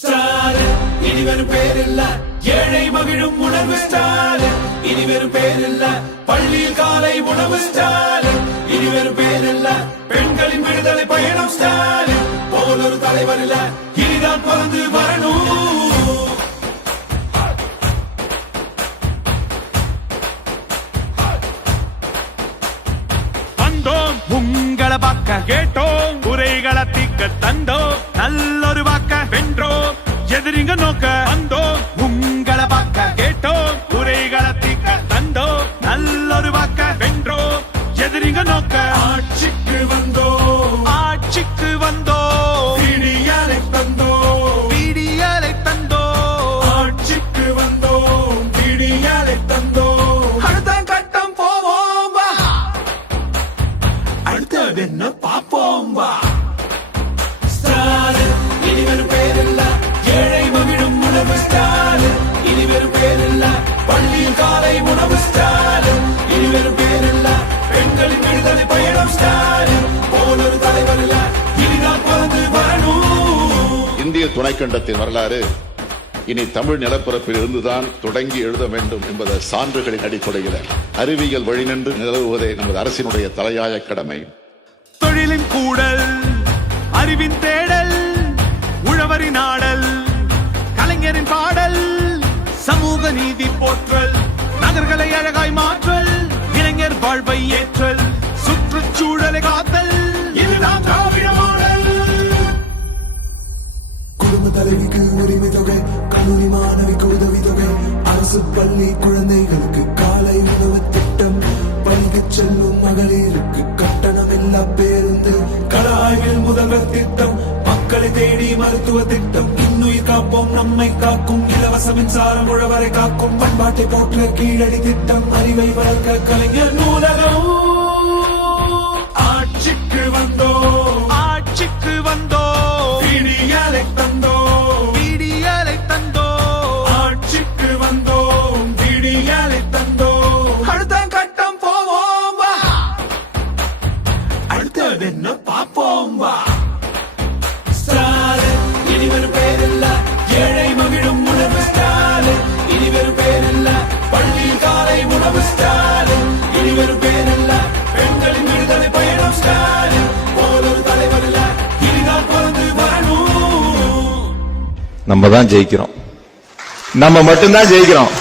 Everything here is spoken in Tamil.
ஸ்டாலின் இனி வெறும் பேரில்ல, ஏழை மகிழும் உணர்வு ஸ்டாலின் இனி வெறும் பேரில்ல, பள்ளியில் காலை உணவு ஸ்டாலின் இனி வெறும் பேரில்ல, பெண்களின் விடுதலை பயணம் ஸ்டாலின் போல் ஒரு தலைவர் இல்ல, இனிதான் பிறந்து வரணும். உங்களை பார்க்க கேட்டோம், குறைகளை தீர்க்க தந்தோம், நல்லொரு வாக்க வென்றோம், எதிரிங்க நோக்க வந்தோம். உங்களை பார்க்க கேட்டோம், குறைகளை தீர்க்க தந்தோம், நல்லொரு வாக்க வென்றோம், எதிரிங்க நோக்க. ஆட்சிக்கு வந்தோம், ஆட்சிக்கு வந்தோம், விடியலை தந்தோம், விடியலை தந்தோம், ஆட்சிக்கு வந்தோம், விடியலை தந்தோம். அடுத்த கட்டம் போவோம் வா, அடுத்தது என்ன பாப்போம் வா. ஸ்டாலின் இனி வெறும் பேரில்ல, ஏழை மகிழும் உணவு ஸ்டாலின் இனி வெறும் பேரில்ல, பள்ளியில் காலை உணவு ஸ்டாலின் இனி வெறும் பேரில்ல, பெண்களின் விடுதலை பயணம் ஸ்டாலின் போல் ஒரு தலைவர் இல்ல, இனிதான் பிறந்து வரணும். இந்திய துணைக்கண்டத்தின் வரலாறு இனி தமிழ் நிலப்பரப்பில் இருந்துதான் தொடங்கி எழுத வேண்டும் என்பது சான்றுகளின் அடிப்படையில் அறிவியல் வழிநின்று நிலவுவதே நமது அரசினுடைய தலையாய கடமை. தொழிலின் கூடல், அறிவின் தேடல், உழவரின் ஆடல், கலைஞரின் பாடல், சமூக நீதி போற்றல், நகர்களை அழகாய் மாற்றல், இளைஞர் வாழ்வை ஏற்றல், சுற்றுச்சூழலை காத்தல், இதுதான் திராவிட மாடல். குடும்ப தலைவிக்கு உரிமை தொகை, கல்லூரி மாணவிக்கு உதவி தொகை, அரசு பள்ளி குழந்தைகளுக்கு காலை உணவு திட்டம், பள்ளிக்கு செல்லும் மகளிருக்கு கட்டணம் இல்லா பேருந்து, கலாய்வில் முதல்வர் திட்டம், மக்களை தேடி மருத்துவ திட்டம், இன்னுயிர் காப்போம் நம்மை காக்கும், இலவச மின்சாரம் உழவரை காக்கும், பண்பாட்டை போற்ற கீழடி திட்டம், அறிவை வளர்க்க கலைஞர் நூலகம். ஆட்சிக்கு வந்தோம், ஆட்சிக்கு வந்தோம், விடியலை தந்தோம், விடியலை தந்தோம், ஆட்சிக்கு வந்தோம், விடியலை தந்தோம். அடுத்த கட்டம் போவோம் வா, அடுத்தது என்ன பாப்போம் வா. ஸ்டாலின் இனி வெறும் பேரில்ல, ஏழை மகிழும் உணர்வு ஸ்டாலின் இனி வெறும் பேரில்ல, பள்ளியில் காலை உணவு ஸ்டாலின் இனி வெறும் பேரில்ல, பெண்களின் விடுதலை பயணம் ஸ்டாலின் போல் ஒரு தலைவர் இல்ல, இனிதான் பிறந்து வரணும். நம்ம தான் ஜெயிக்கிறோம், நம்ம மட்டும்தான் ஜெயிக்கிறோம்.